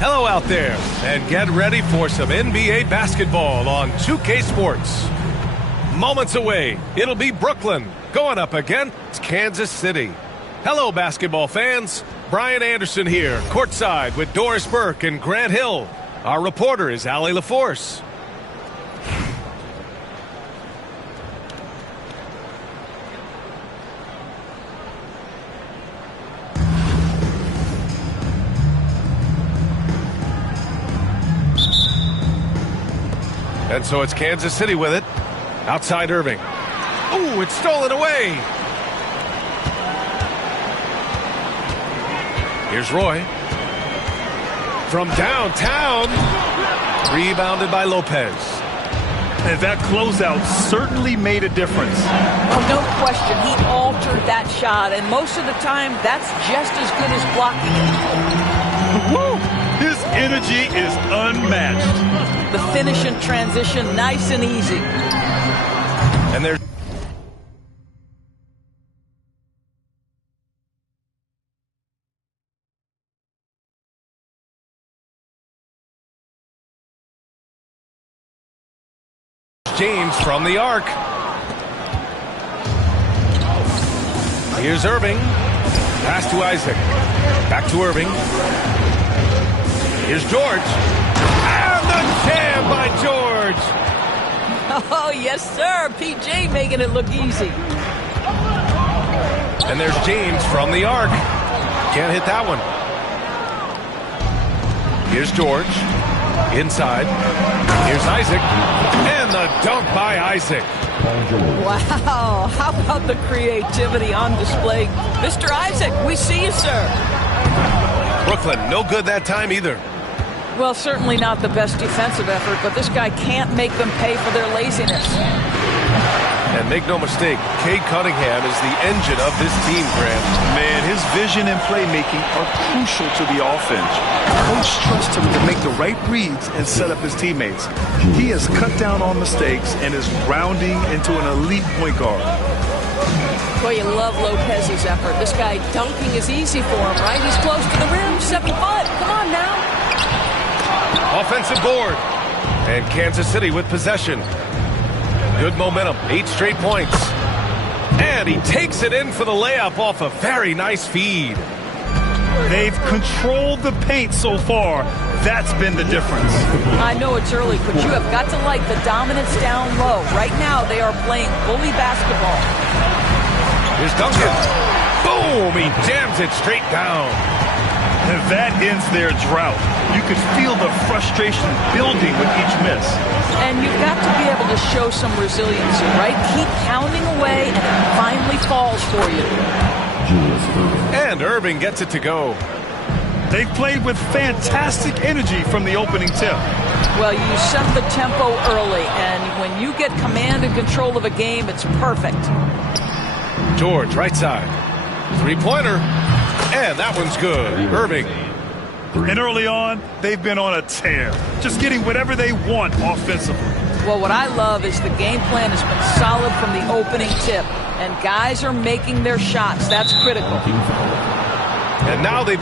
Hello out there, and get ready for some NBA basketball on 2K Sports. Moments away, it'll be Brooklyn going up against Kansas City. Hello, basketball fans. Brian Anderson here, courtside with Doris Burke and Grant Hill. Our reporter is Allie LaForce. And so it's Kansas City with it. Outside Irving. Ooh, it's stolen away. Here's Roy. From downtown. Rebounded by Lopez. And that closeout certainly made a difference. Oh, no question. He altered that shot, and most of the time, that's just as good as blocking it. Woo! His energy is unmatched. The finish and transition, nice and easy. And there's James from the arc. Here's Irving. Pass to Isaac. Back to Irving. Here's George. And the jam by George. Oh, yes, sir. PJ making it look easy. And there's James from the arc. Can't hit that one. Here's George. Inside. Here's Isaac. And the dunk by Isaac. Wow. How about the creativity on display? Mr. Isaac, we see you, sir. Brooklyn, no good that time either. Well, certainly not the best defensive effort, but this guy can't make them pay for their laziness. And make no mistake, Cade Cunningham is the engine of this team, Grant. Man, his vision and playmaking are crucial to the offense. Coach trusts him to make the right reads and set up his teammates. He has cut down on mistakes and is rounding into an elite point guard. Boy, you love Lopez's effort. This guy dunking is easy for him, right? He's close to the rim, 7 foot. Come on now. Offensive board. And Kansas City with possession. Good momentum, 8 straight points. And he takes it in for the layup off a very nice feed. They've controlled the paint so far. That's been the difference. I know it's early, but you have got to like the dominance down low. Right now, they are playing bully basketball. Here's Duncan. Boom! He jams it straight down. And that ends their drought. You could feel the frustration building with each miss. And you've got to be able to show some resiliency, right? Keep pounding away, and it finally falls for you. And Irving gets it to go. They've played with fantastic energy from the opening tip. Well, you set the tempo early, and when you get command and control of a game, it's perfect. George, right side. Three-pointer. And that one's good. Irving. And early on, they've been on a tear. Just getting whatever they want offensively. Well, what I love is the game plan has been solid from the opening tip. And guys are making their shots. That's critical. And now they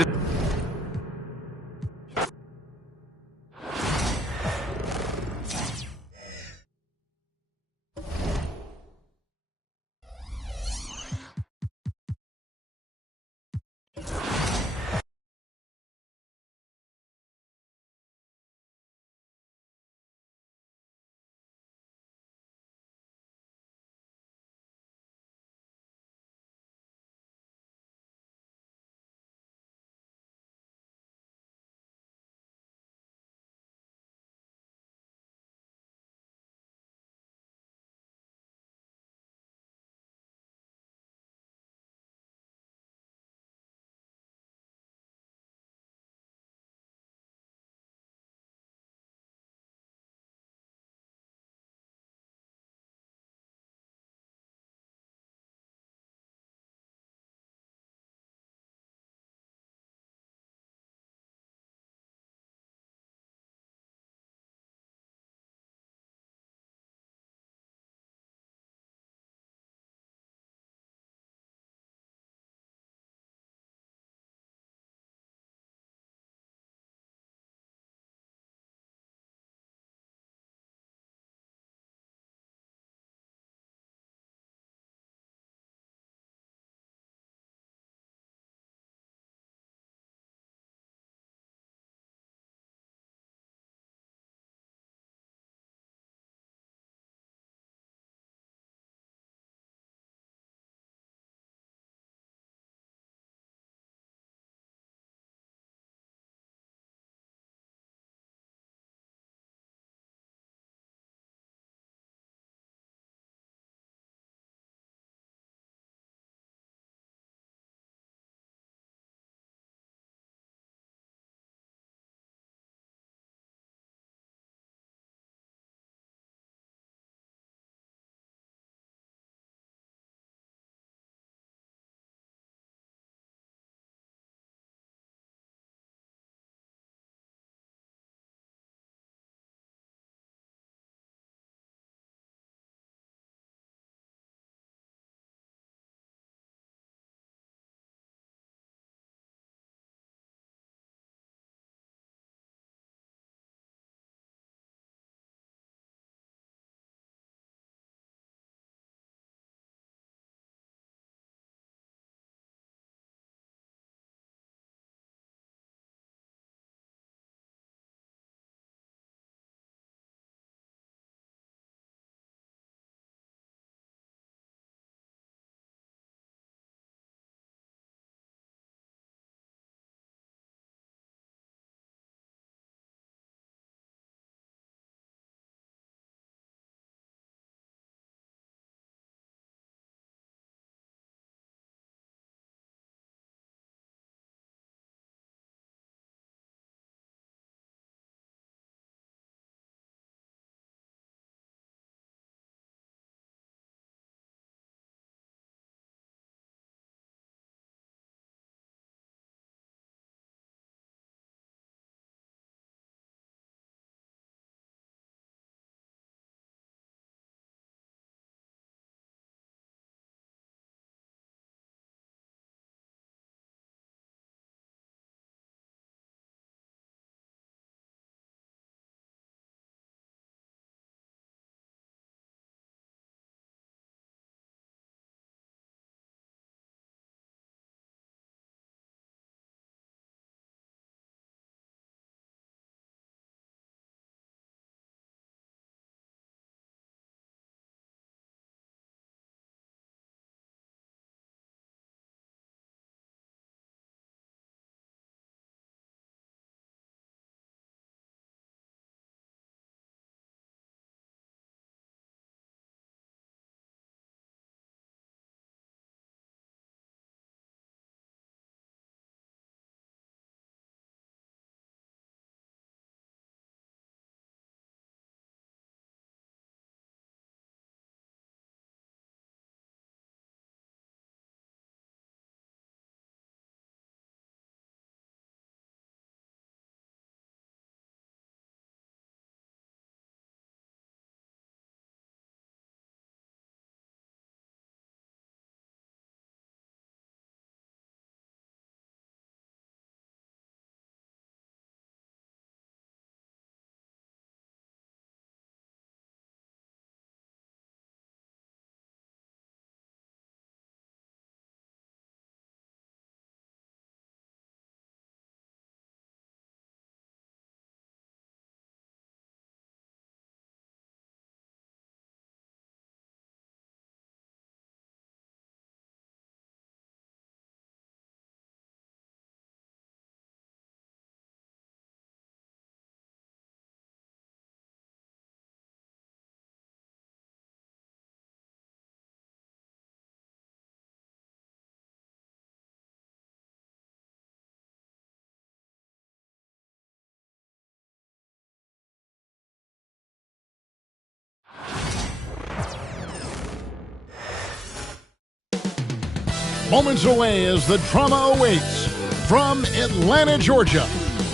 Moments away as the drama awaits. From Atlanta, Georgia,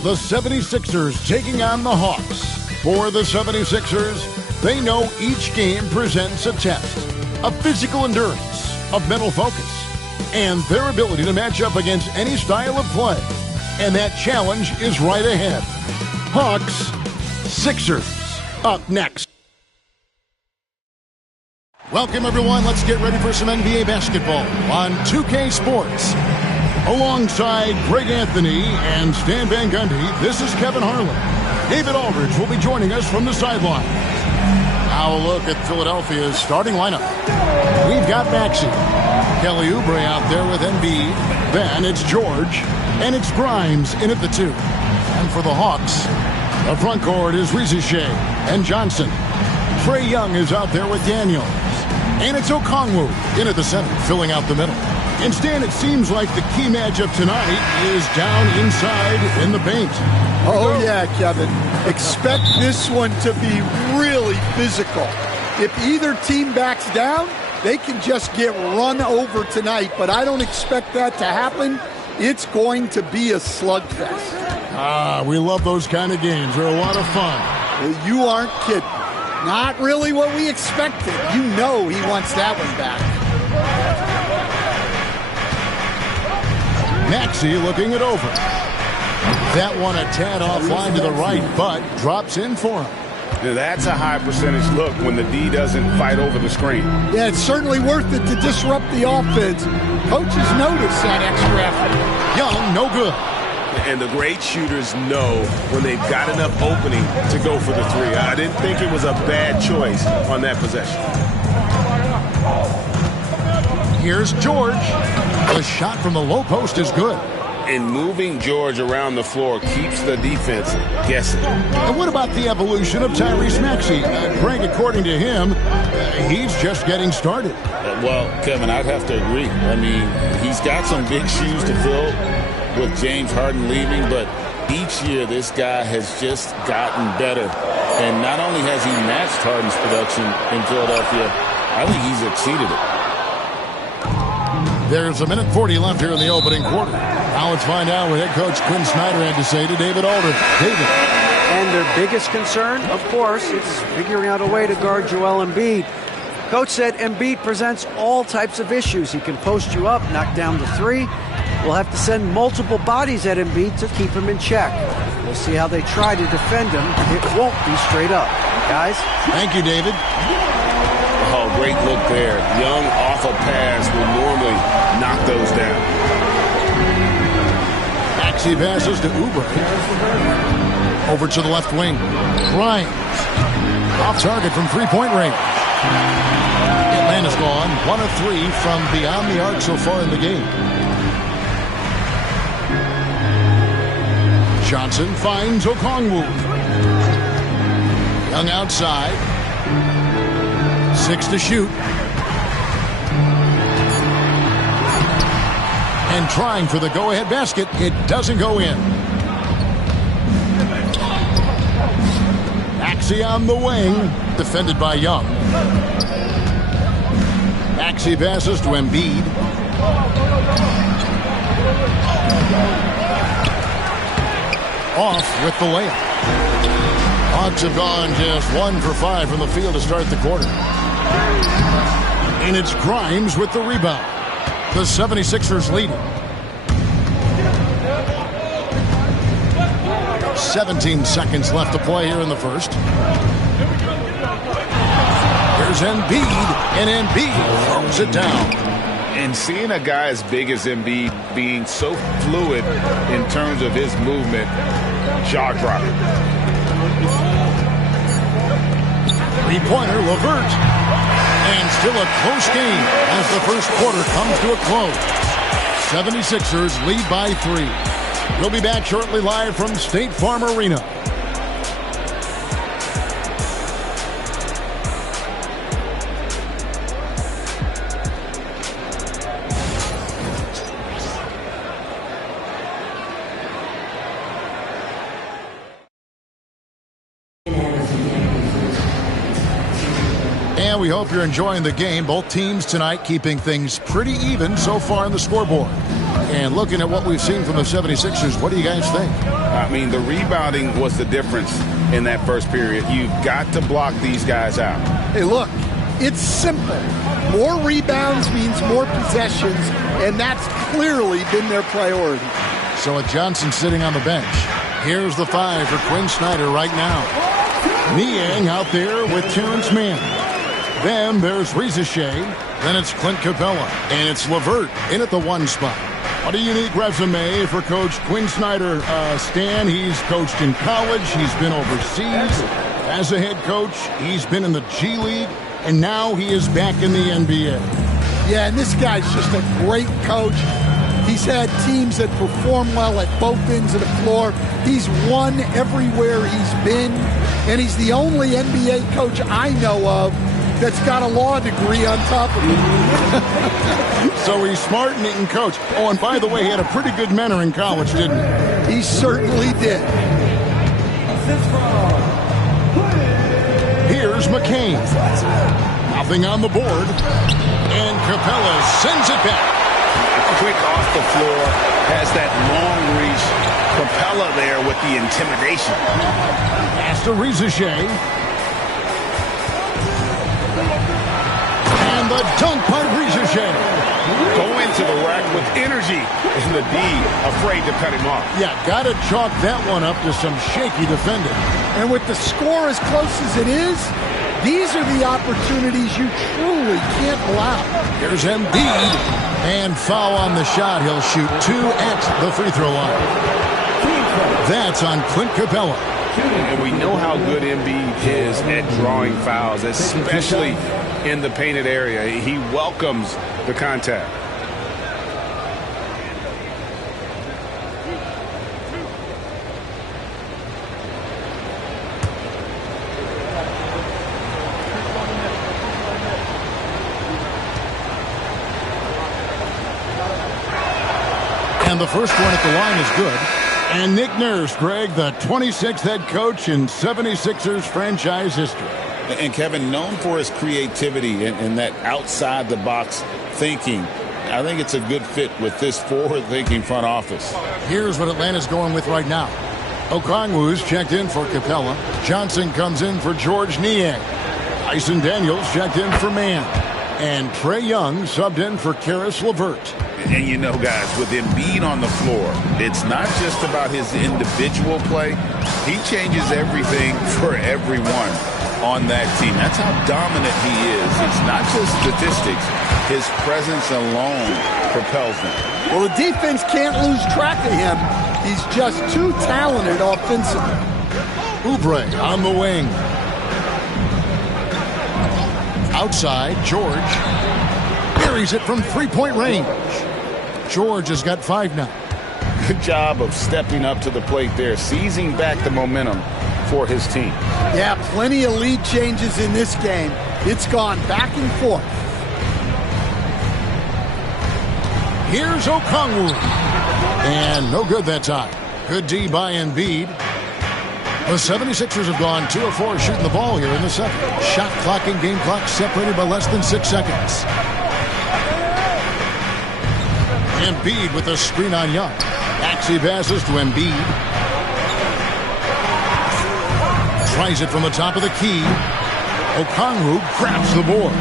the 76ers taking on the Hawks. For the 76ers, they know each game presents a test of physical endurance, of mental focus, and their ability to match up against any style of play. And that challenge is right ahead. Hawks, Sixers, up next. Welcome, everyone. Let's get ready for some NBA basketball on 2K Sports. Alongside Greg Anthony and Stan Van Gundy, this is Kevin Harlan. David Aldridge will be joining us from the sideline. Now a look at Philadelphia's starting lineup. We've got Maxey, Kelly Oubre out there with Embiid. Then it's George, and it's Grimes in at the 2. And for the Hawks, the front court is Shea and Johnson. Trae Young is out there with Daniels. And it's Okongwu in at the center, filling out the middle. And Stan, it seems like the key matchup tonight is down inside in the paint. Oh, yeah, Kevin. Expect this one to be really physical. If either team backs down, they can just get run over tonight, but I don't expect that to happen. It's going to be a slugfest. We love those kind of games. They're a lot of fun. Well, you aren't kidding. Not really what we expected. You know he wants that one back. Maxey looking it over. That one a tad offline to the right, but drops in for him. Now that's a high percentage look when the D doesn't fight over the screen. Yeah, it's certainly worth it to disrupt the offense. Coaches notice that extra effort. Young, no good. And the great shooters know when they've got enough opening to go for the 3. I didn't think it was a bad choice on that possession. Here's George. The shot from the low post is good. And moving George around the floor keeps the defense guessing. And what about the evolution of Tyrese Maxey? Greg, according to him, he's just getting started. Well, Kevin, I'd have to agree. I mean, he's got some big shoes to fill with James Harden leaving, but each year this guy has just gotten better. And not only has he matched Harden's production in Philadelphia, I think he's exceeded it. There's a minute 40 left here in the opening quarter. Now let's find out what head coach Quinn Snyder had to say to David Aldridge. David. And their biggest concern, of course, is figuring out a way to guard Joel Embiid. Coach said Embiid presents all types of issues. He can post you up, knock down the 3. We'll have to send multiple bodies at Embiid to keep him in check. We'll see how they try to defend him. It won't be straight up. Guys? Thank you, David. Oh, great look there. Young off a pass would normally knock those down. Maxey passes to Oubre. Over to the left wing. Grimes. Off target from three-point range. Atlanta's gone 1 of 3 from beyond the arc so far in the game. Johnson finds Okongwu. Young outside. 6 to shoot. And trying for the go-ahead basket. It doesn't go in. Maxey on the wing. Defended by Young. Maxey passes to Embiid. Off with the layup. Hawks have gone just 1 for 5 from the field to start the quarter. And it's Grimes with the rebound. The 76ers leading. 17 seconds left to play here in the first. Here's Embiid, and Embiid throws it down. And seeing a guy as big as Embiid being so fluid in terms of his movement, jaw-dropping. Three-pointer, LeVert. And still a close game as the first quarter comes to a close. 76ers lead by 3. We'll be back shortly live from State Farm Arena. And we hope you're enjoying the game. Both teams tonight keeping things pretty even so far on the scoreboard. And looking at what we've seen from the 76ers, what do you guys think? I mean, the rebounding was the difference in that first period. You've got to block these guys out. Hey, look, it's simple. More rebounds means more possessions, and that's clearly been their priority. So with Johnson sitting on the bench, here's the 5 for Quinn Snyder right now. Niang out there with Terrence Mann. Then there's Rizachet. Then it's Clint Capella. And it's LeVert in at the 1 spot. What a unique resume for Coach Quinn Snyder. Stan, he's coached in college. He's been overseas as a head coach. He's been in the G League. And now he is back in the NBA. Yeah, and this guy's just a great coach. He's had teams that perform well at both ends of the floor. He's won everywhere he's been. And he's the only NBA coach I know of that's got a law degree on top of it. So he's smart and he can coach. Oh, and by the way, he had a pretty good mentor in college, didn't he? He certainly did. Here's McCain. Nothing on the board. And Capella sends it back. Quick off the floor, has that long reach. Capella there with the intimidation. Pass to Rizachet. And the dunk by Rizachet. Go into the rack with energy. And the D afraid to cut him off. Yeah, got to chalk that one up to some shaky defending. And with the score as close as it is, these are the opportunities you truly can't allow. Here's Embiid. And foul on the shot. He'll shoot 2 at the free throw line. That's on Clint Capella. And we know how good Embiid is at drawing fouls, especially in the painted area. He welcomes the contact. And the first one at the line is good. And Nick Nurse, Greg, the 26th head coach in 76ers franchise history. And Kevin, known for his creativity and that outside-the-box thinking, I think it's a good fit with this forward-thinking front office. Here's what Atlanta's going with right now. Okongwu's checked in for Capella. Johnson comes in for George Niang. Tyson Daniels checked in for Mann. And Trae Young subbed in for Karis LeVert. And you know, guys, with Embiid on the floor, it's not just about his individual play. He changes everything for everyone on that team. That's how dominant he is. It's not just statistics. His presence alone propels them. Well, the defense can't lose track of him. He's just too talented offensively. Oubre on the wing. Outside, George buries it from three-point range. George has got 5 now. Good job of stepping up to the plate there, seizing back the momentum for his team. Yeah, plenty of lead changes in this game. It's gone back and forth. Here's Okongwu. And no good that time. Good D by Embiid. The 76ers have gone 2 of 4 shooting the ball here in the second. Shot clock and game clock separated by less than 6 seconds. Embiid with a screen on Young. Maxey passes to Embiid. Tries it from the top of the key. Okongwu grabs the board.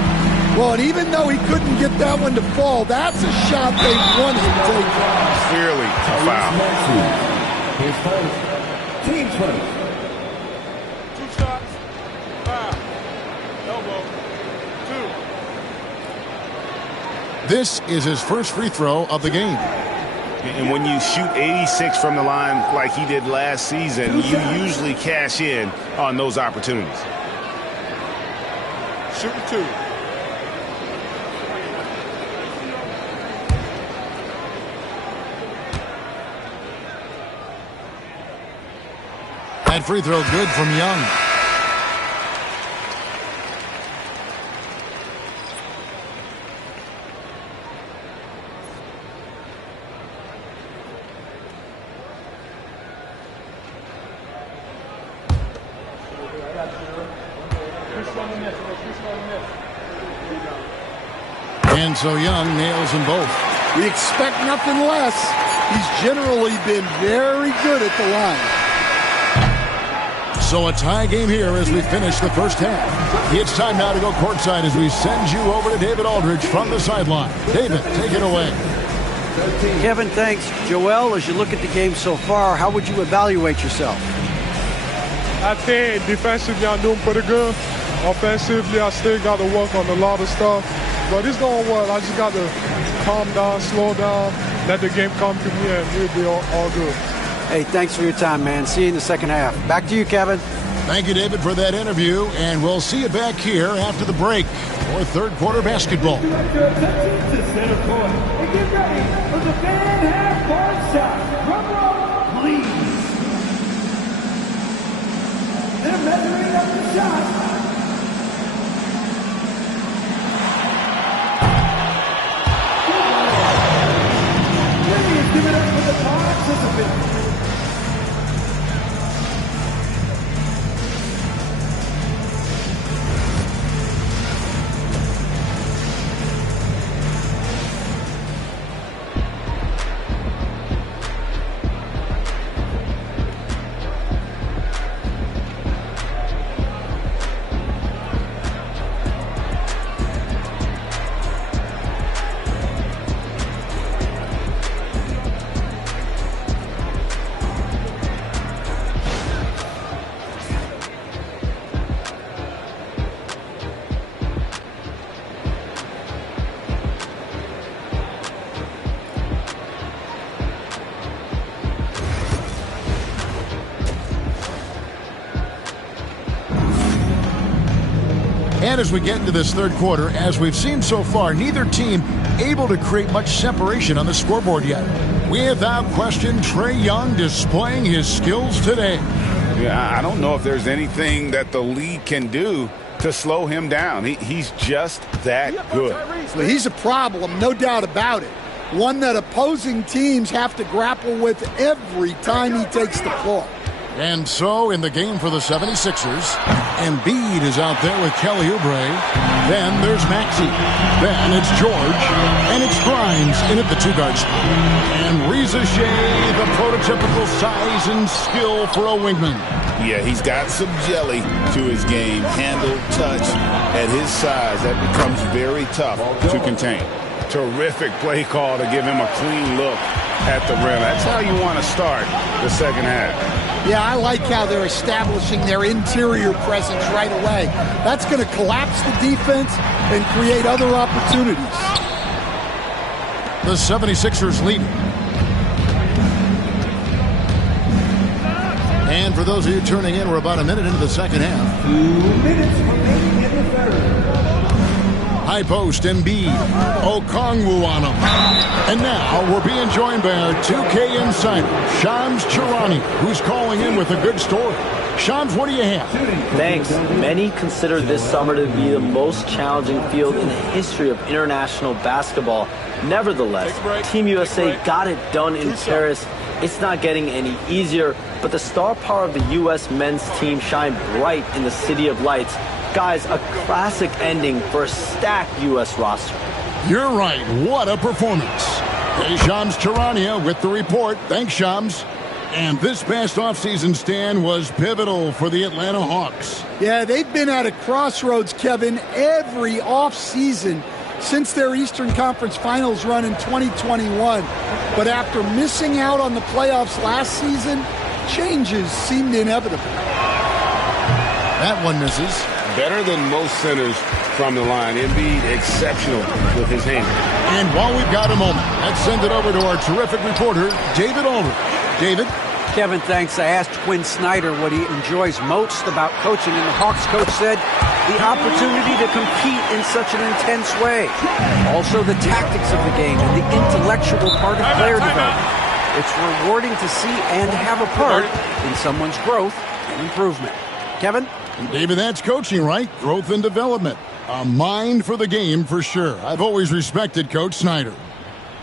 Well, and even though he couldn't get that one to fall, that's a shot they wanted to take. Clearly a foul. His first team first. 2 shots, foul, elbow, 2. This is his first free throw of the game. And when you shoot 86 from the line like he did last season, you usually cash in on those opportunities. Shooting 2. That free throw good from Young. And so Young nails them both. We expect nothing less. He's generally been very good at the line. So a tie game here as we finish the first half. It's time now to go courtside as we send you over to David Aldridge from the sideline. David, take it away. Kevin, thanks. Joel, as you look at the game so far, how would you evaluate yourself? I think defensively I'm doing pretty good. Offensively, I still got to work on a lot of stuff. But it's going to work. I just got to calm down, slow down, let the game come to me, and we'll be all good. Hey, thanks for your time, man. See you in the second half. Back to you, Kevin. Thank you, David, for that interview. And we'll see you back here after the break for third quarter basketball. Direct your attention to center court and get ready for the fan half-court shot. Drum roll, please. They're measuring up the shot. Please give it up for the participants. And as we get into this third quarter, as we've seen so far, neither team able to create much separation on the scoreboard yet. Without question, Trae Young displaying his skills today. Yeah, I don't know if there's anything that the league can do to slow him down. He's just that good. Well, he's a problem, no doubt about it. One that opposing teams have to grapple with every time he takes the floor. And so in the game for the 76ers, Embiid is out there with Kelly Oubre. Then there's Maxey. Then it's George. And it's Grimes in at the two-guard spot. And Reza Shea, the prototypical size and skill for a wingman. Yeah, he's got some jelly to his game. Handle, touch. At his size, that becomes very tough to contain. Terrific play call to give him a clean look at the rim. That's how you want to start the second half. Yeah, I like how they're establishing their interior presence right away. That's going to collapse the defense and create other opportunities. The 76ers lead. And for those of you tuning in, we're about a minute into the second half. 2 minutes remaining in the third. High post, Embiid, Okongwu on him. And now we're being joined by our 2K insider, Shams Charania, who's calling in with a good story. Shams, what do you have? Thanks. Many consider this summer to be the most challenging field in the history of international basketball. Nevertheless, Team USA got it done in Paris. It's not getting any easier, but the star power of the U.S. men's team shined bright in the City of Lights. Guys, a classic ending for a stacked U.S. roster. You're right. What a performance. Hey, Shams Charania with the report. Thanks, Shams. And this past offseason, Stan, was pivotal for the Atlanta Hawks. Yeah, they've been at a crossroads, Kevin, every offseason since their Eastern Conference Finals run in 2021. But after missing out on the playoffs last season, changes seemed inevitable. That one misses. Better than most centers from the line. Embiid exceptional with his hand. And while we've got a moment, let's send it over to our terrific reporter, David Aldridge. David? Kevin, thanks. I asked Quinn Snyder what he enjoys most about coaching, and the Hawks coach said the opportunity to compete in such an intense way. Also the tactics of the game and the intellectual part of player development. It's rewarding to see and have a part in someone's growth and improvement. Kevin? David, that's coaching, right? Growth and development. A mind for the game for sure. I've always respected Coach Snyder.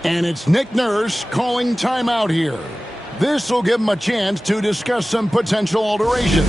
And it's Nick Nurse calling timeout here. This will give him a chance to discuss some potential alterations.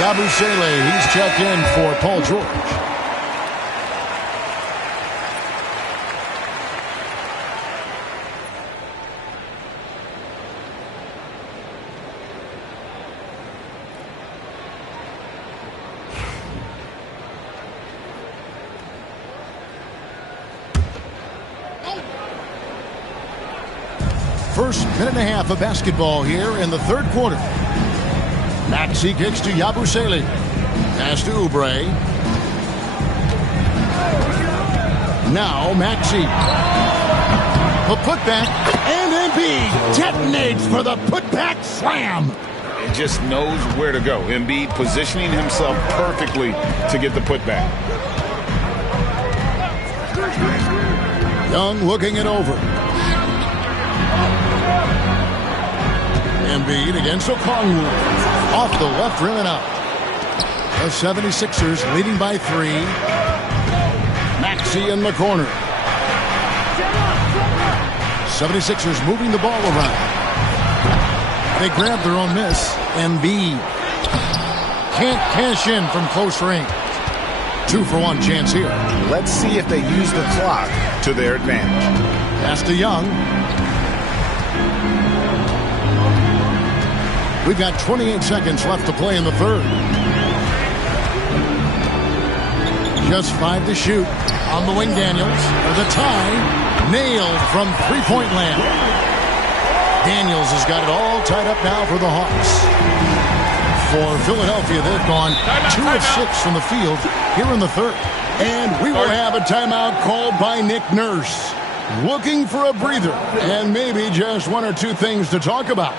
Yabusele, he's checked in for Paul George. First minute and a half of basketball here in the third quarter. Maxey kicks to Yabusele. Pass to Oubre. Now Maxey. A putback. And Embiid detonates for the putback slam. He just knows where to go. Embiid positioning himself perfectly to get the putback. Young looking it over. Embiid against Okongwu. Off the left rim and out. The 76ers leading by 3. Maxey in the corner. 76ers moving the ball around. They grab their own miss. Embiid can't cash in from close range. 2-for-1 chance here. Let's see if they use the clock to their advantage. Pass to Young. We've got 28 seconds left to play in the third. Just 5 to shoot. On the wing, Daniels. For the tie. Nailed from three-point land. Daniels has got it all tied up now for the Hawks. For Philadelphia, they've gone 2 of 6 from the field here in the third. And we will have a timeout called by Nick Nurse. Looking for a breather and maybe just 1 or 2 things to talk about.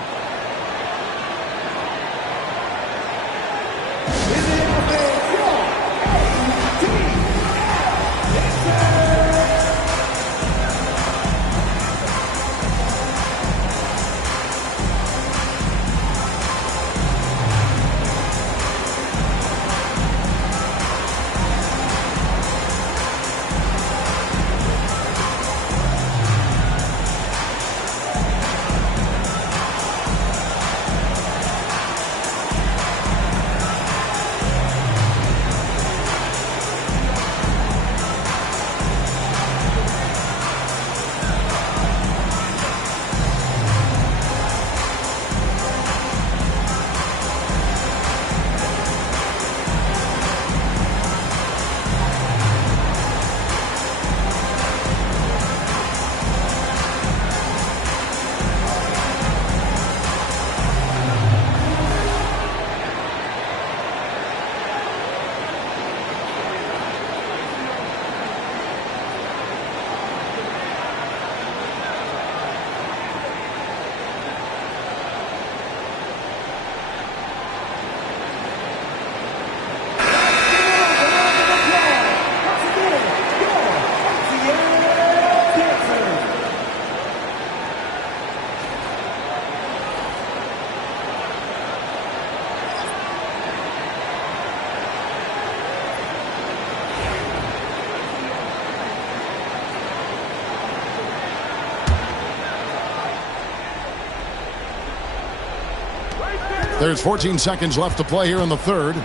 There's 14 seconds left to play here in the third.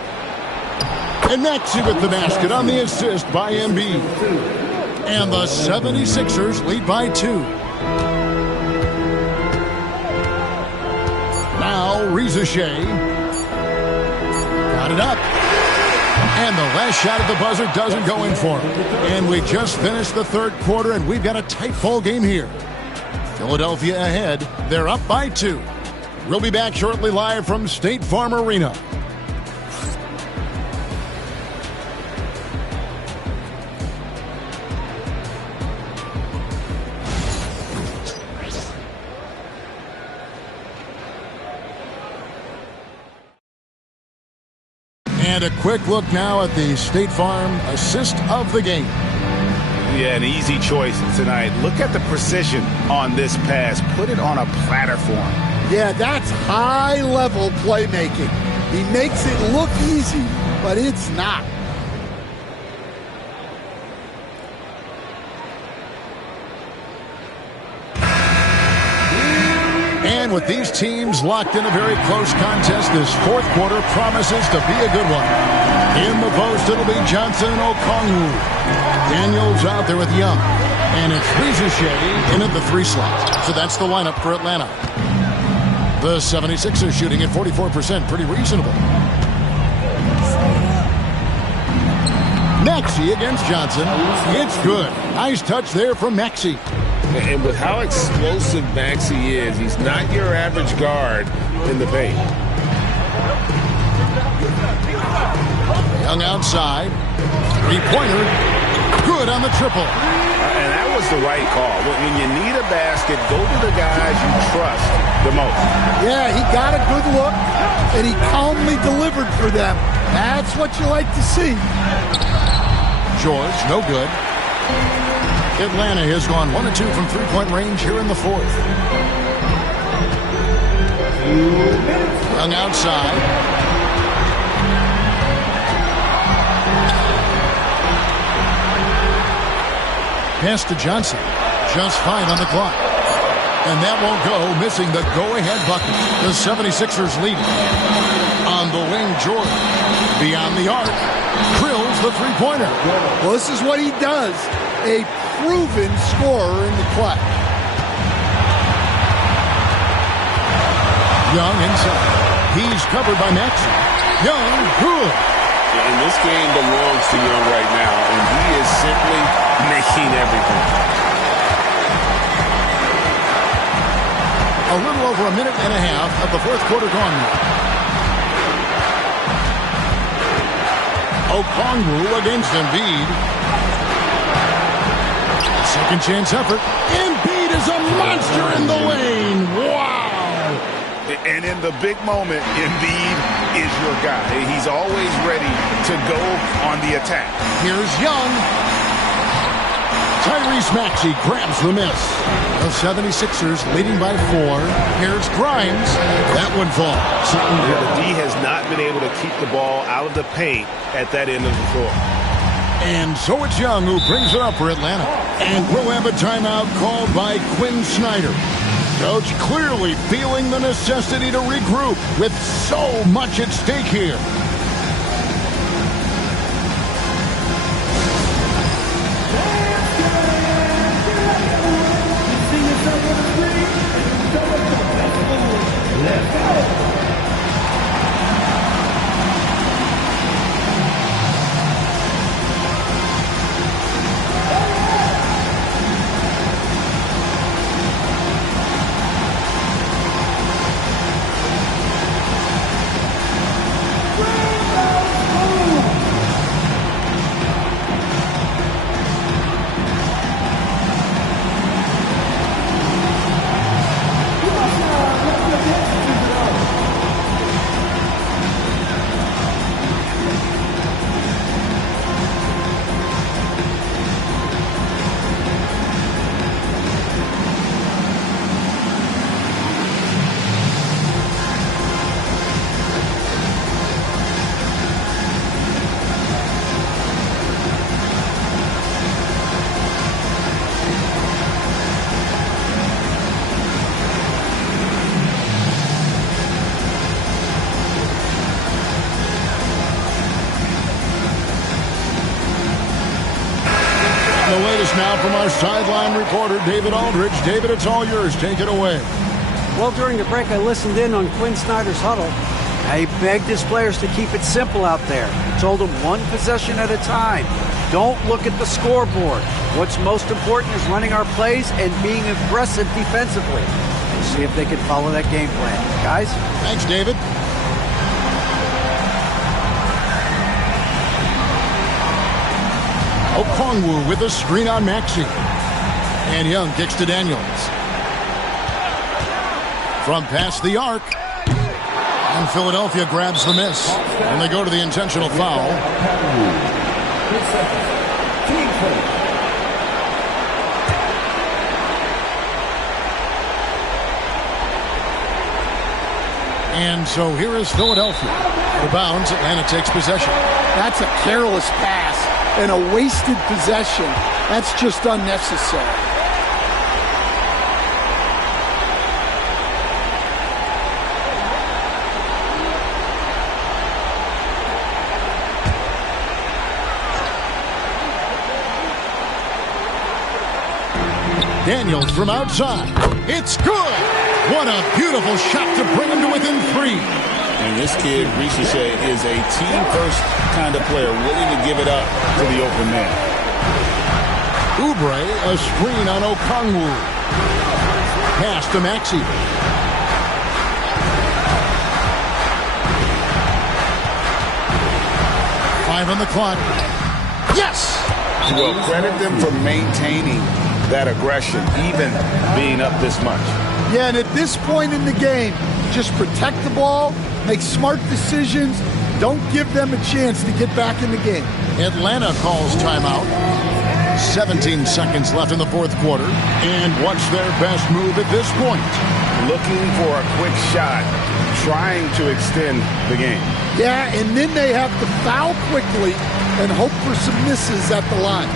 And Maxey with the basket on the assist by Embiid. And the 76ers lead by 2. Now Reza Shea. Got it up. And the last shot at the buzzer doesn't go in for him. And we just finished the third quarter, and we've got a tight ball game here. Philadelphia ahead. They're up by 2. We'll be back shortly live from State Farm Arena. And a quick look now at the State Farm assist of the game. Yeah, an easy choice tonight. Look at the precision on this pass. Put it on a platform. Yeah, that's high-level playmaking. He makes it look easy, but it's not. And with these teams locked in a very close contest, this fourth quarter promises to be a good one. In the post, it'll be Johnson and Okongwu. Daniels out there with Young. And it's Rizuche in at the 3 slot. So that's the lineup for Atlanta. The 76ers shooting at 44%. Pretty reasonable. Maxey against Johnson. It's good. Nice touch there from Maxey. And with how explosive Maxey is, he's not your average guard in the paint. Young outside. 3-pointer. Good on the triple. And that was the right call. When you need a basket, go to the guys you trust the most. Yeah, he got a good look, and he calmly delivered for them. That's what you like to see. George, no good. Atlanta has gone 1 of 2 from 3-point range here in the fourth. Young outside. Pass to Johnson. Just fine on the clock. And that won't go, missing the go-ahead bucket. The 76ers lead. On the wing, George. Beyond the arc. Drills the 3-pointer. Well, this is what he does. A proven scorer in the clutch. Young inside. He's covered by Maxey. Young, good. And this game belongs to Young right now, and he is simply making everything. A little over a minute and a half of the fourth quarter gone now. Okongwu against Embiid. Second chance effort. Embiid is a monster in the lane. Wow. And in the big moment, Embiid is your guy. He's always ready to go on the attack. Here's Young. Tyrese Maxey grabs the miss. The 76ers leading by 4. Here's Grimes. That one falls. The D has not been able to keep the ball out of the paint at that end of the floor. And so it's Young who brings it up for Atlanta. And we'll have a timeout called by Quinn Snyder. Coach clearly feeling the necessity to regroup with so much at stake here. The latest now from our sideline reporter, David Aldridge. David, it's all yours. Take it away. Well, during the break, I listened in on Quinn Snyder's huddle. He begged his players to keep it simple out there. He told them one possession at a time. Don't look at the scoreboard. What's most important is running our plays and being aggressive defensively. We'll see if they can follow that game plan. Guys? Thanks, David. Okongwu with a screen on Maxey. And Young kicks to Daniels. From past the arc. And Philadelphia grabs the miss. And they go to the intentional foul. And so here is Philadelphia. Out of bounds, Atlanta takes possession. That's a careless pass and a wasted possession. That's just unnecessary. Daniels from outside. It's good. What a beautiful shot to bring him to within 3. And this kid, Ricochet, is a team-first kind of player, willing to give it up to the open man. Oubre, a screen on Okongwu. Pass to Maxey. 5 on the clock. Yes! Well, credit them for maintaining that aggression, even being up this much. Yeah, and at this point in the game, just protect the ball, make smart decisions, don't give them a chance to get back in the game. Atlanta calls timeout. 17 seconds left in the fourth quarter. And what's their best move at this point? Looking for a quick shot, trying to extend the game. Yeah, and then they have to foul quickly and hope for some misses at the line.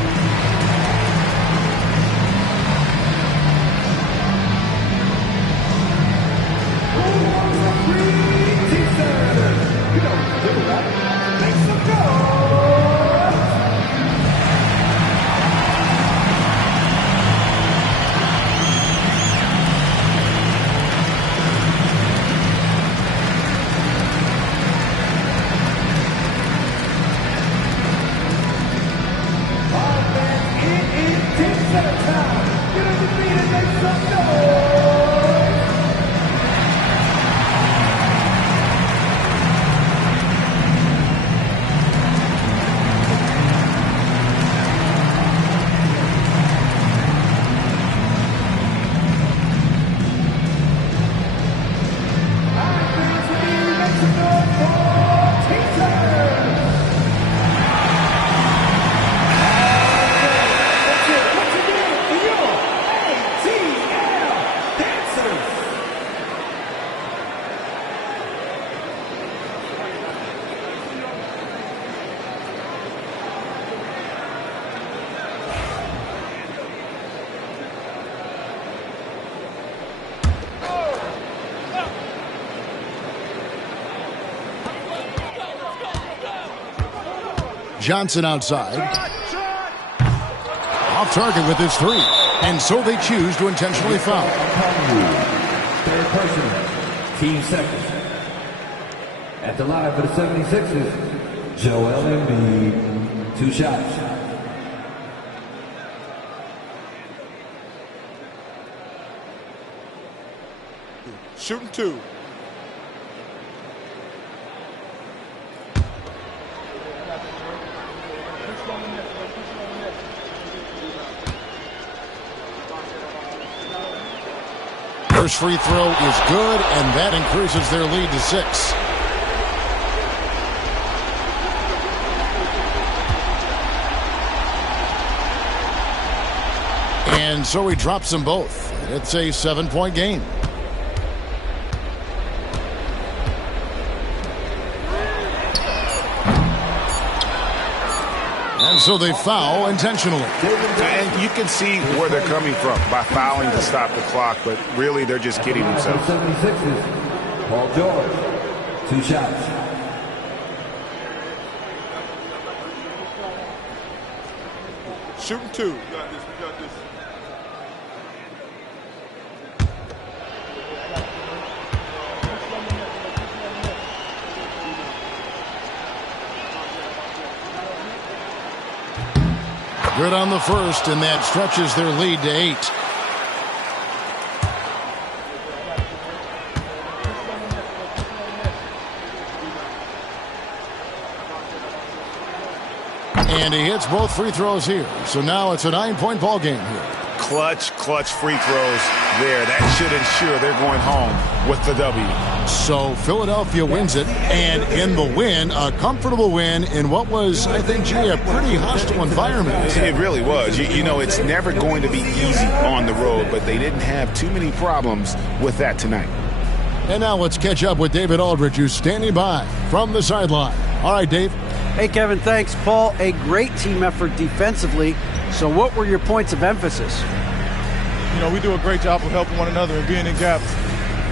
Johnson outside. Off target with his 3. And so they choose to intentionally foul. Third person, team second. At the line for the 76ers, Joel Embiid, 2 shots. Shooting 2. First free throw is good, and that increases their lead to 6. And so he drops them both. It's a 7-point game. And so they foul intentionally. And you can see where they're coming from by fouling to stop the clock, but really they're just kidding themselves. 76ers, Paul George, 2 shots. Shooting 2. Good on the first, and that stretches their lead to 8. And he hits both free throws here. So now it's a 9-point ball game here. Clutch free throws there. That should ensure they're going home with the W. So Philadelphia wins it, and in the win, a comfortable win in what was, I think, a pretty hostile environment. It really was. You know, it's never going to be easy on the road, but they didn't have too many problems with that tonight. And now let's catch up with David Aldridge, who's standing by from the sideline. All right, Dave. Hey, Kevin, thanks. Paul, a great team effort defensively. So what were your points of emphasis? You know, we do a great job of helping one another and being in gaps.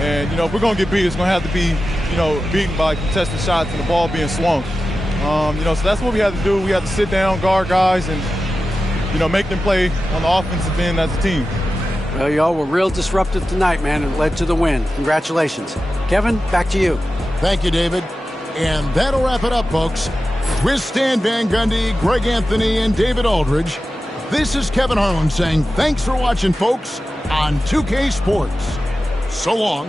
And, you know, if we're going to get beat, it's going to have to be, you know, beaten by contested shots and the ball being swung. You know, so that's what we had to do. We had to sit down, guard guys, and, you know, make them play on the offensive end as a team. Well, y'all were real disruptive tonight, man. It led to the win. Congratulations. Kevin, back to you. Thank you, David. And that'll wrap it up, folks. With Stan Van Gundy, Greg Anthony, and David Aldridge, this is Kevin Harlan saying thanks for watching, folks, on 2K Sports. So long.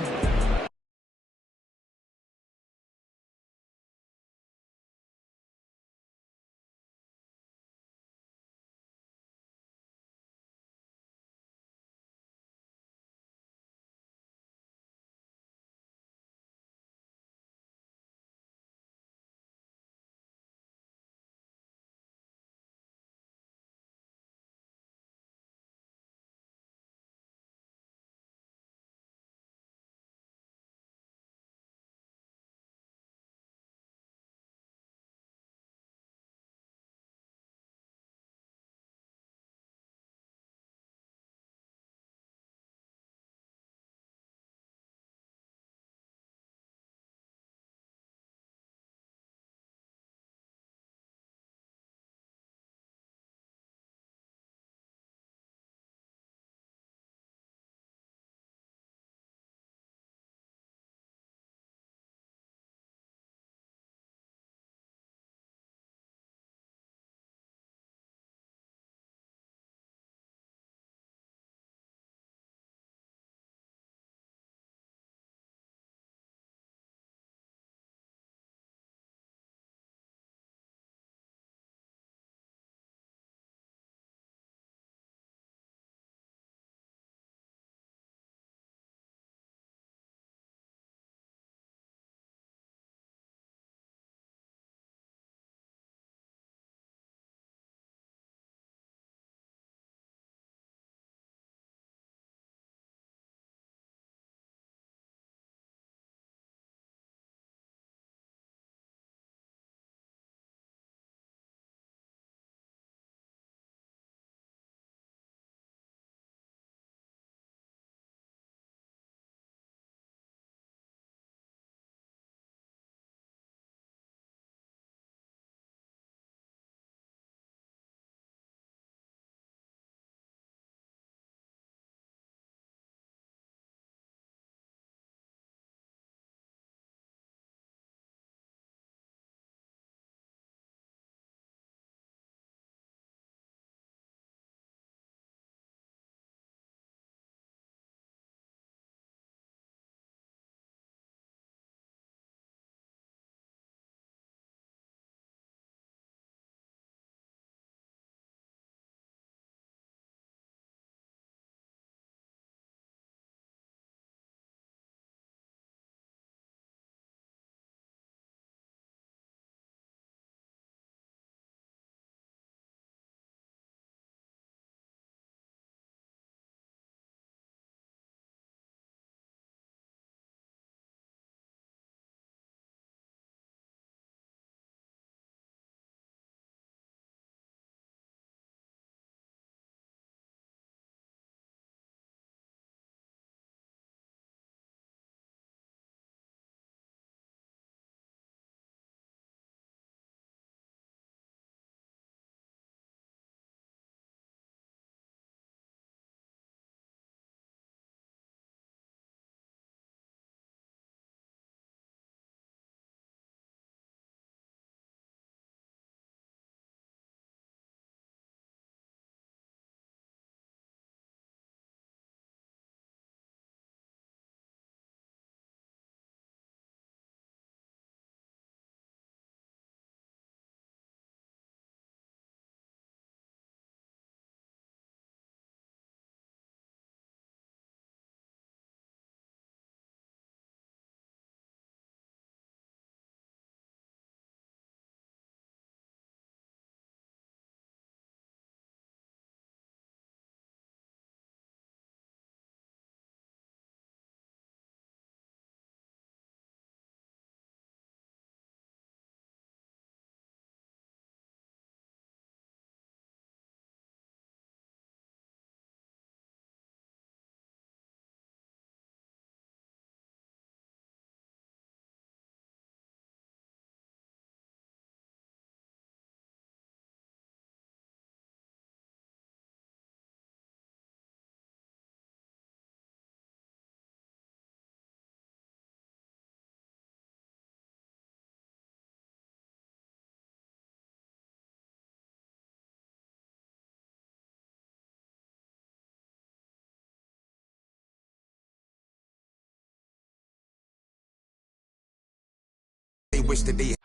wish to be.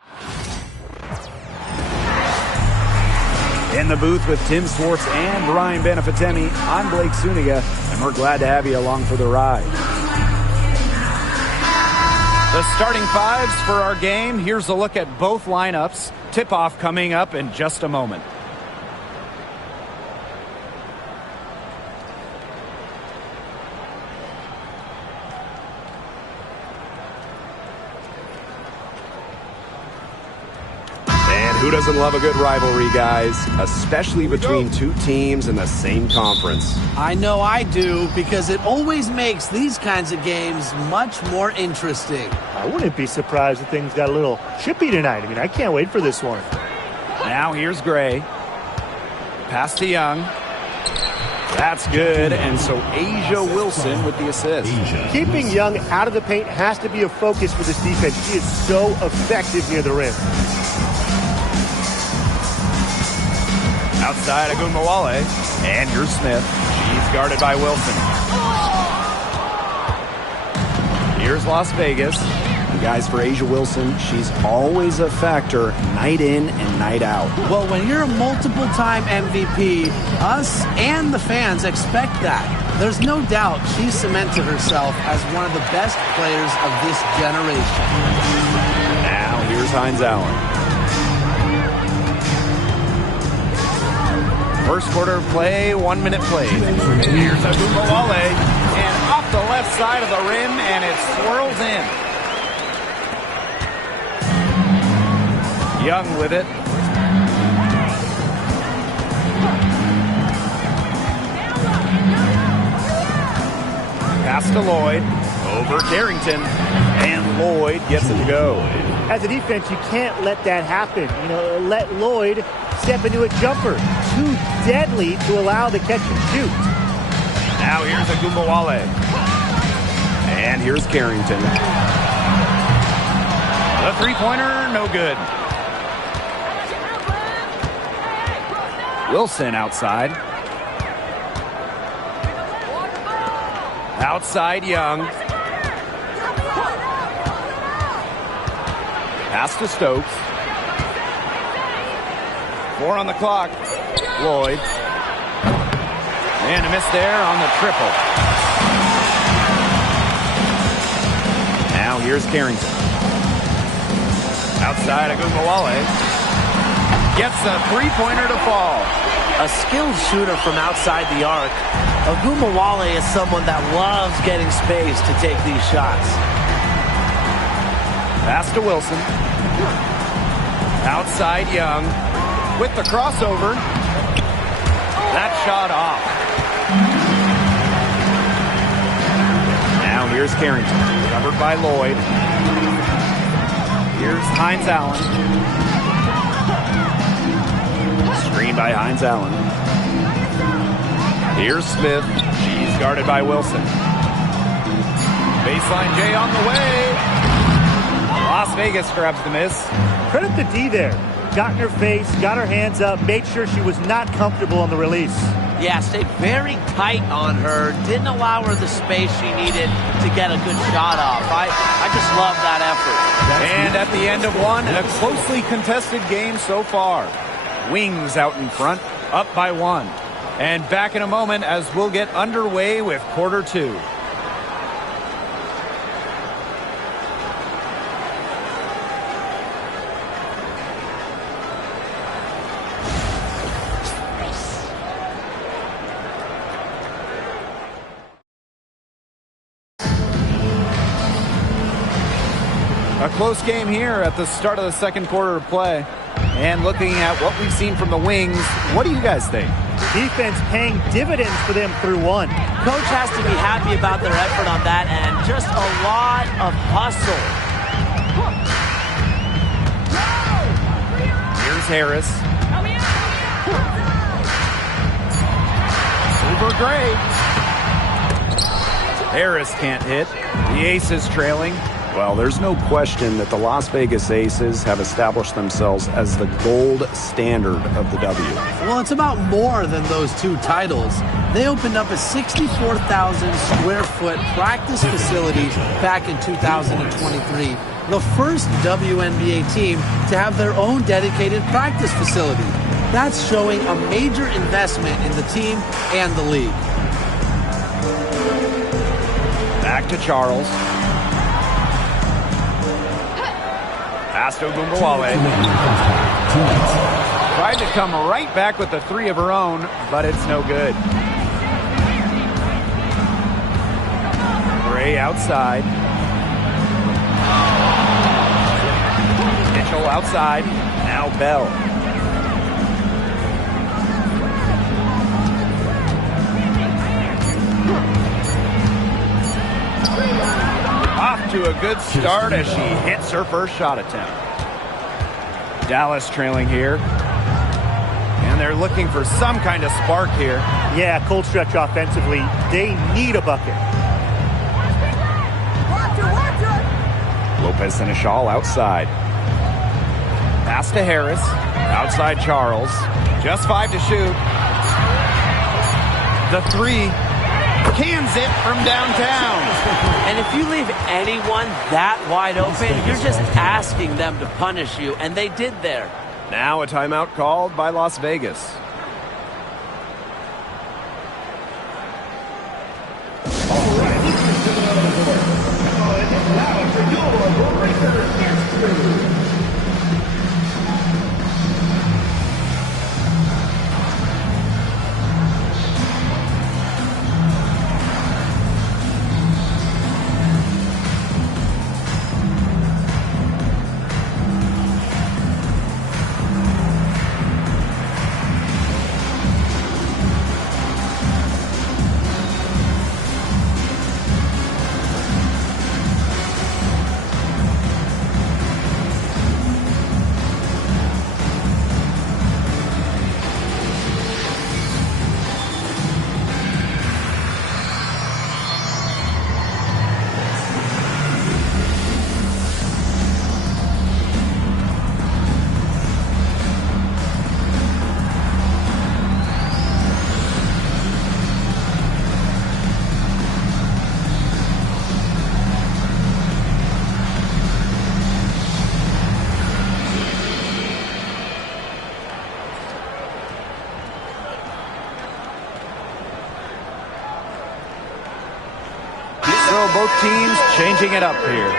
In the booth with Tim Swartz and Brian Benefitemi, I'm Blake Zuniga, and we're glad to have you along for the ride. The starting fives for our game. Here's a look at both lineups. Tip-off coming up in just a moment. Who doesn't love a good rivalry, guys? Especially between two teams in the same conference. I know I do, because it always makes these kinds of games much more interesting. I wouldn't be surprised if things got a little chippy tonight. I mean, I can't wait for this one. Now here's Gray. Pass to Young. That's good, and so Asia Wilson with the assist. Keeping Young out of the paint has to be a focus for this defense. He is so effective near the rim. Outside Agunmawale, and here's Smith. She's guarded by Wilson. Here's Las Vegas. And guys, for Asia Wilson, she's always a factor night in and night out. Well, when you're a multiple-time MVP, us and the fans expect that. There's no doubt she's cemented herself as one of the best players of this generation. Now here's Hines Allen. First quarter play, 1 minute played. Here's Agunmawale, and off the left side of the rim, and it swirls in. Young with it. Pass to Lloyd, over Carrington, and Lloyd gets it to go. As a defense, you can't let that happen. You know, let Lloyd step into a jumper. Too deadly to allow the catch and shoot. Now here's Agunmawale. And here's Carrington. The three-pointer, no good. Wilson outside. Outside Young. Pass to Stokes. 4 on the clock. Lloyd. And a miss there on the triple. Now here's Carrington. Outside Agunmawale. Gets a three-pointer to fall. A skilled shooter from outside the arc, Agunmawale is someone that loves getting space to take these shots. Pass to Wilson. Outside Young. With the crossover. That shot off. Now here's Carrington. Covered by Lloyd. Here's Hines Allen. Screen by Hines Allen. Here's Smith. She's guarded by Wilson. Baseline J on the way. Las Vegas grabs the miss. Credit the D there. Got in her face, got her hands up, made sure she was not comfortable on the release. Yeah, stayed very tight on her. Didn't allow her the space she needed to get a good shot off. I just love that effort. And at the end of one, a closely contested game so far. Wings out in front, up by 1. And back in a moment as we'll get underway with quarter 2. A close game here at the start of the second quarter of play. And looking at what we've seen from the Wings, what do you guys think? Defense paying dividends for them through 1. Coach has to be happy about their effort on that and just a lot of hustle. Here's Harris. Over Gray. Harris can't hit. The Aces trailing. Well, there's no question that the Las Vegas Aces have established themselves as the gold standard of the W. Well, it's about more than those 2 titles. They opened up a 64,000 square foot practice facility back in 2023. the first WNBA team to have their own dedicated practice facility. That's showing a major investment in the team and the league. Back to Charles. Pass to Ogunbowale. Tried to come right back with the three of her own, but it's no good. Gray outside. Mitchell outside. Now Bell. Off to a good start as she hits her first shot attempt. Dallas trailing here. And they're looking for some kind of spark here. Yeah, cold stretch offensively. They need a bucket. Lopez Seneschal outside. Pass to Harris. Outside Charles. Just 5 to shoot. The three. Cans it from downtown. And if you leave anyone that wide open, you're just asking them to punish you, and they did there. Now a timeout called by Las Vegas. So both teams changing it up here.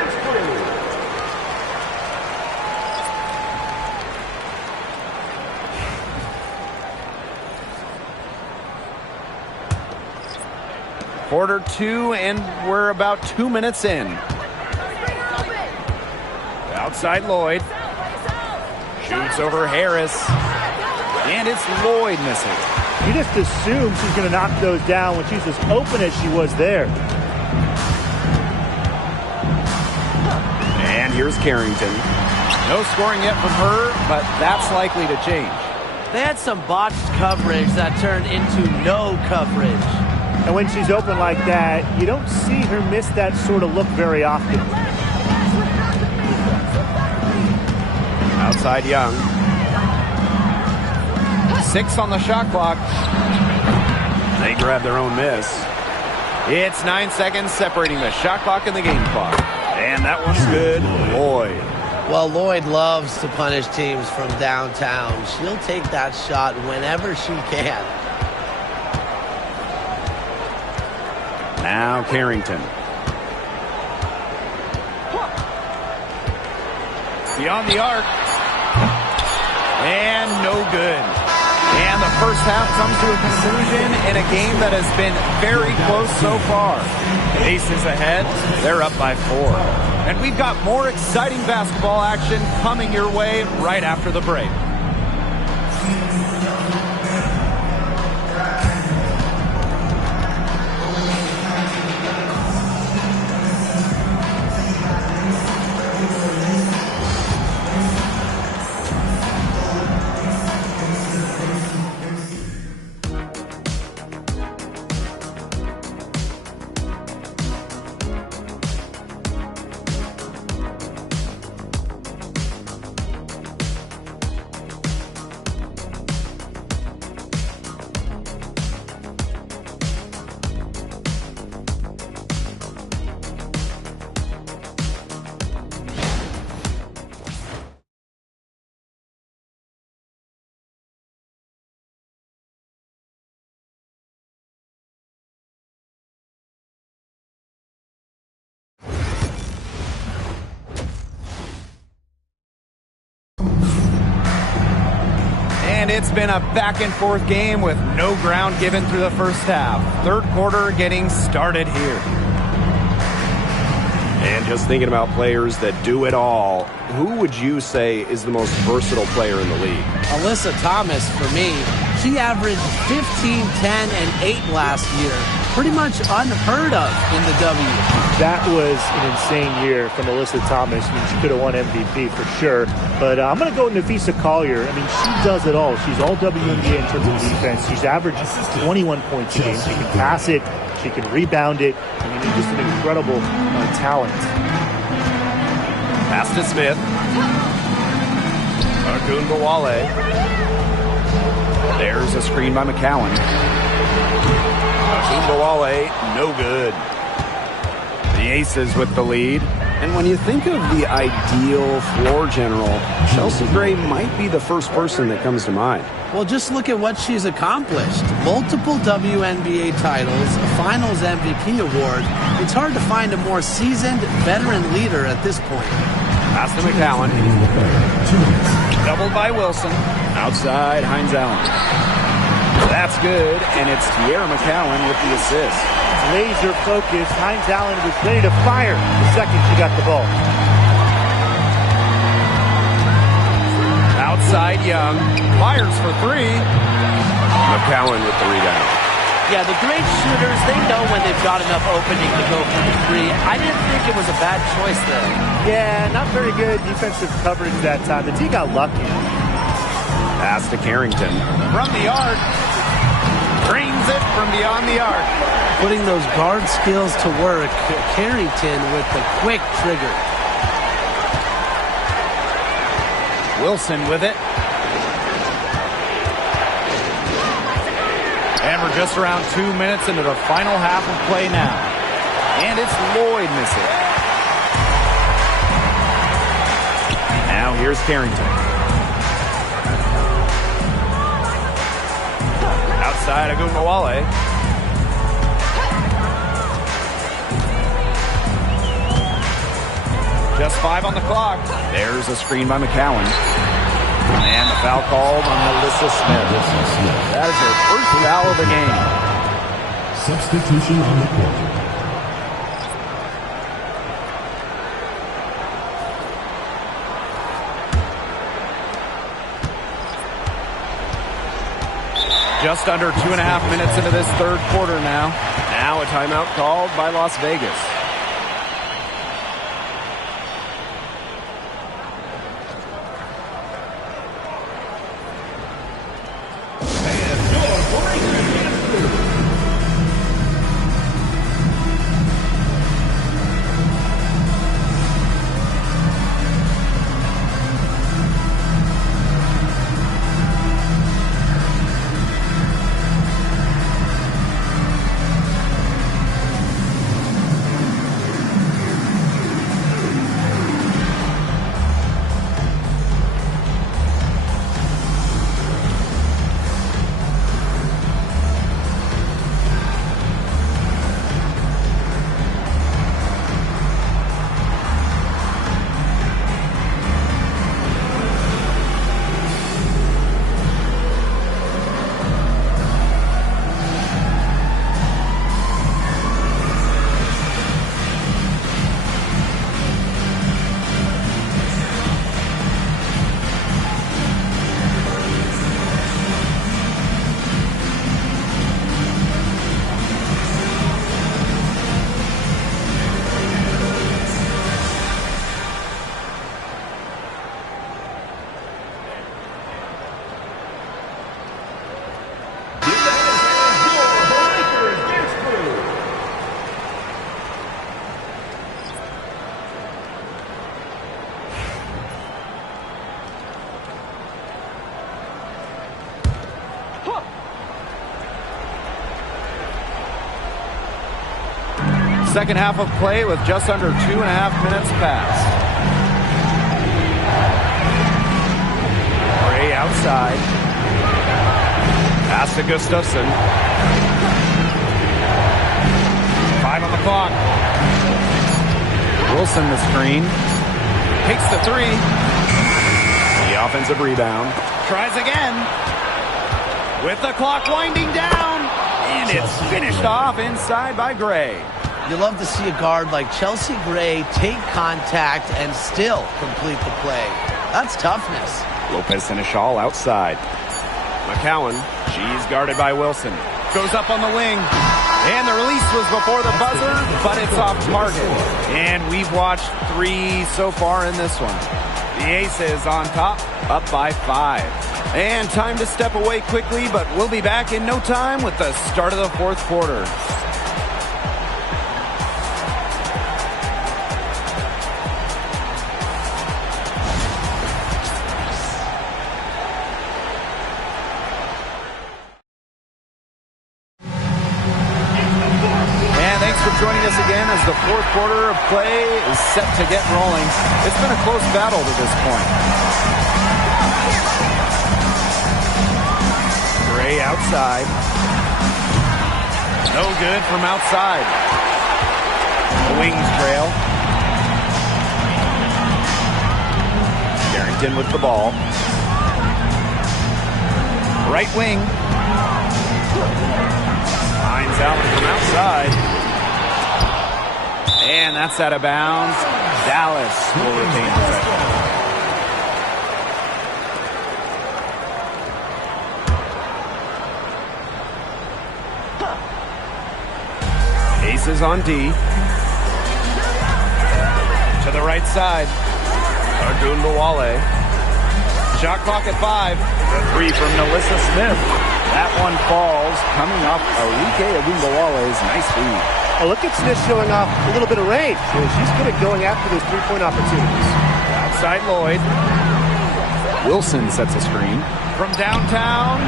Quarter 2, and we're about 2 minutes in. Outside Lloyd. Shoots over Harris. And it's Lloyd missing. You just assume she's going to knock those down when she's as open as she was there. And here's Carrington. No scoring yet from her, but that's likely to change. They had some botched coverage that turned into no coverage. And when she's open like that, you don't see her miss that sort of look very often. Outside Young. 6 on the shot clock. They grab their own miss. It's 9 seconds separating the shot clock and the game clock. And that one's good. Lloyd. Well, Lloyd loves to punish teams from downtown. She'll take that shot whenever she can. Now Carrington. Beyond the arc. And no good. And the first half comes to a conclusion in a game that has been very close so far. Aces ahead. They're up by 4. And we've got more exciting basketball action coming your way right after the break. And it's been a back-and-forth game with no ground given through the first half. Third quarter getting started here. And just thinking about players that do it all, who would you say is the most versatile player in the league? Alyssa Thomas, for me. She averaged 15, 10, and 8 last year. Pretty much unheard of in the W. That was an insane year from Alyssa Thomas. I mean, she could have won MVP for sure. But I'm going to go Nafisa Collier. I mean, she does it all. She's all WNBA in terms of defense. She's averaged 21 points a game. She can pass it. She can rebound it. I mean, just an incredible talent. Pass to Smith. Agunbowale. There's a screen by McCowan. Agunbowale, no good. The Aces with the lead. And when you think of the ideal floor general, Chelsea Gray might be the first person that comes to mind. Well, just look at what she's accomplished. Multiple WNBA titles, a Finals MVP award. It's hard to find a more seasoned veteran leader at this point. Pass to McCowan. Doubled by Wilson. Outside, Hines Allen. That's good, and it's Tierra McCowan with the assist. Laser focus. Hines Allen was ready to fire the second she got the ball. Outside Young. Fires for three. McCowan with the rebound. Yeah, the great shooters, they know when they've got enough opening to go for the three. I didn't think it was a bad choice there. Yeah, not very good defensive coverage that time. The team got lucky. Pass to Carrington. From the arc. Brings it from beyond the arc. Putting those guard skills to work. Carrington with the quick trigger. Wilson with it. And we're just around 2 minutes into the final half of play now. And it's Lloyd missing. Now here's Carrington. Outside Agunbowale. Just 5 on the clock. There's a screen by McCowan. And the foul called on Melissa Smith. That is her first foul of the game. Substitution on the court. Just under 2.5 minutes into this third quarter now. Now a timeout called by Las Vegas. Second half of play with just under 2.5 minutes passed. Gray outside. Pass to Gustafson. 5 on the clock. Wilson the screen. Takes the three. The offensive rebound. Tries again. With the clock winding down. And it's finished off inside by Gray. You love to see a guard like Chelsea Gray take contact and still complete the play. That's toughness. Lopez Seneschal outside. McCowan, she's guarded by Wilson. Goes up on the wing. And the release was before the buzzer, but it's off target. And we've watched 3 so far in this one. The Aces on top, up by 5. And time to step away quickly, but we'll be back in no time with the start of the 4th quarter. Joining us again as the 4th quarter of play is set to get rolling. It's been a close battle to this point. Gray outside. No good from outside. The Wings trail. Carrington with the ball. Right wing. Finds Allen from outside. And that's out of bounds. Dallas will retain possession. Aces on D. To the right side. Ogunbowale. Shot clock at 5. The 3 from Melissa Smith. That one falls, coming off Arike Ogunbowale's nice lead. Oh, look at Smith showing off a little bit of range. She's good at going after those three-point opportunities. Outside Lloyd. Wilson sets a screen. From downtown.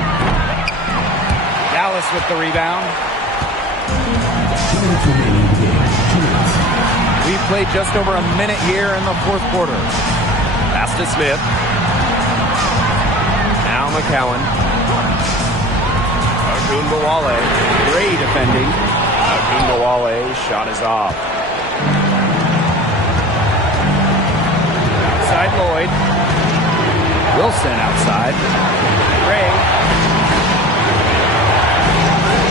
Dallas with the rebound. We've played just over a minute here in the 4th quarter. Pass to Smith. Now McCowan. Ogunbowale. Gray defending. Ogunbowale shot is off. Outside Lloyd. Wilson outside. Gray.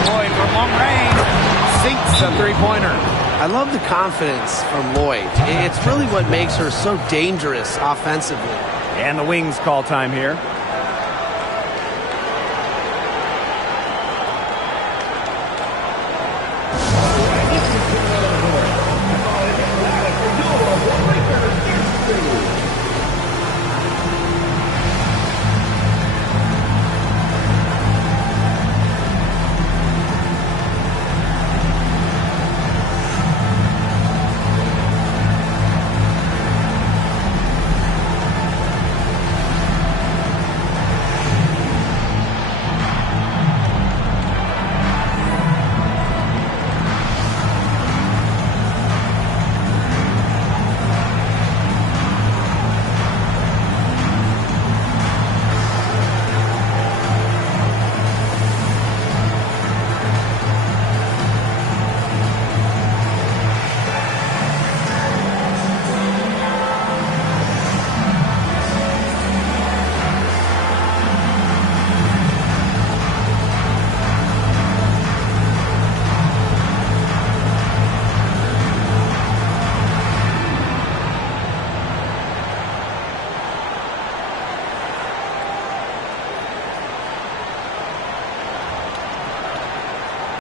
Lloyd from long range. Sinks a 3-pointer. I love the confidence from Lloyd. It's really what makes her so dangerous offensively. And the Wings call time here.